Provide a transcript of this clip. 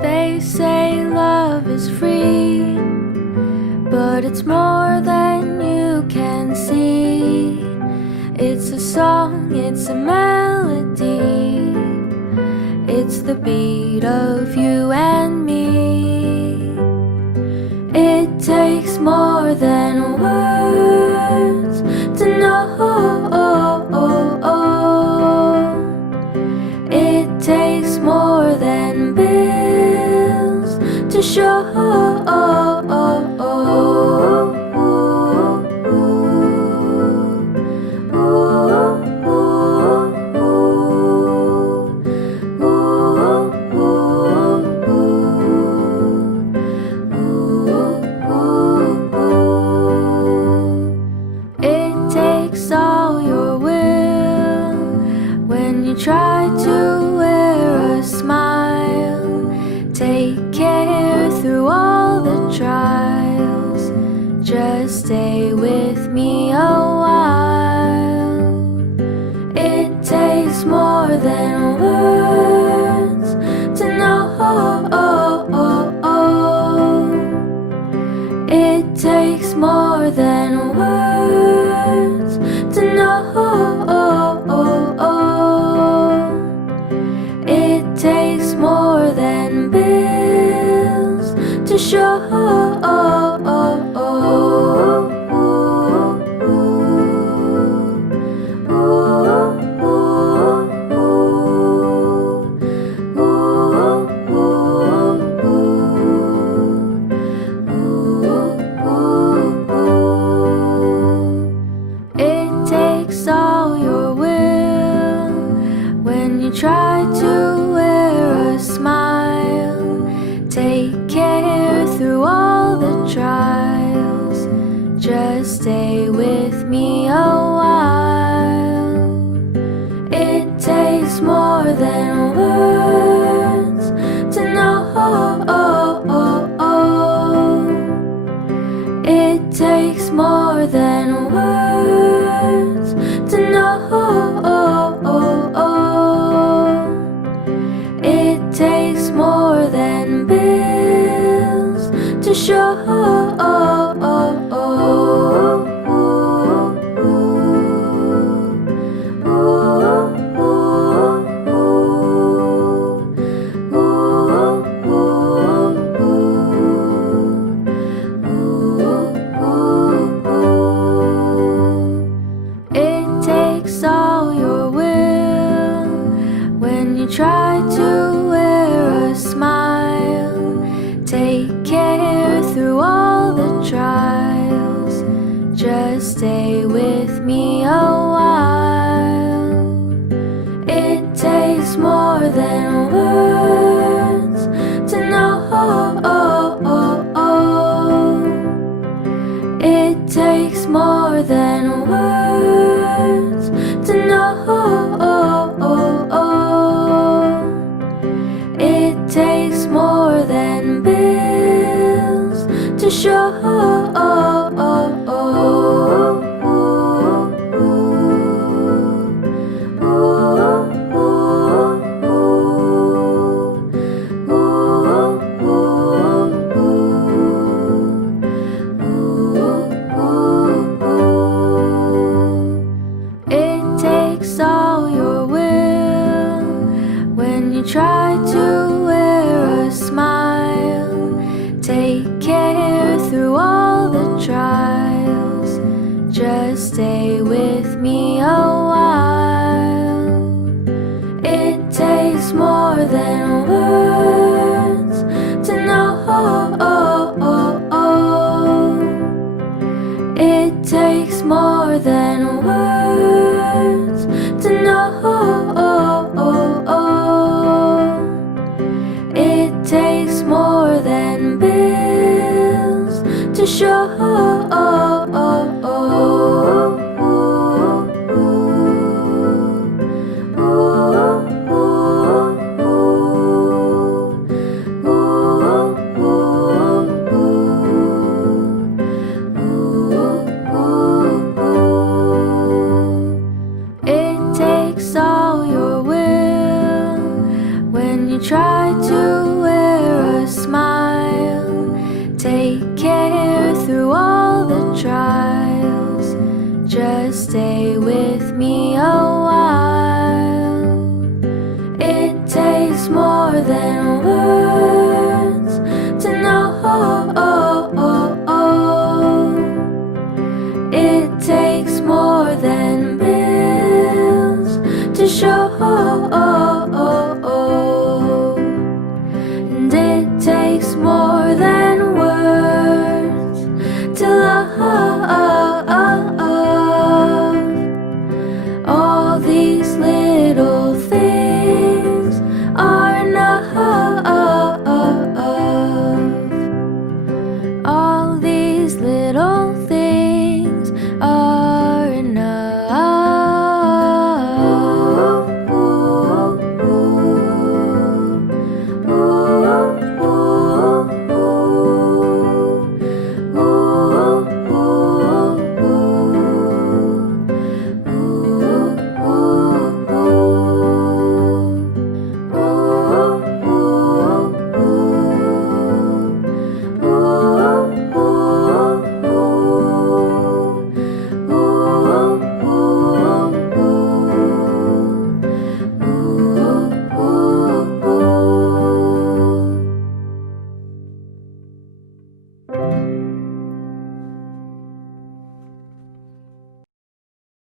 They say love is free, but it's more than you can see. It's a song, it's a melody, it's the beat of you and me. It takes more than words to know. It takes more than bills to show. Try to wear a smile, take care through all the trials. Just stay with me a while. It takes more than words to know. It takes more than words to know. It takes more than bills to show. It takes all your will when you try to wear a smile, take care through all the trials. Just stay with me a while. It takes more than words to know. It takes more than words to know. It takes more than bills to show. It takes all your will when you try to wear a smile, take care through all the trials. Just stay with me a while. It takes more than words to know. It takes more than words to know. It takes more than bills to show. It takes all your will when you try to wear a smile, take care through all the trials. Just stay with me a while. It takes more than words to know. It takes more than words to know. It takes more than bills to show. Ooh. takes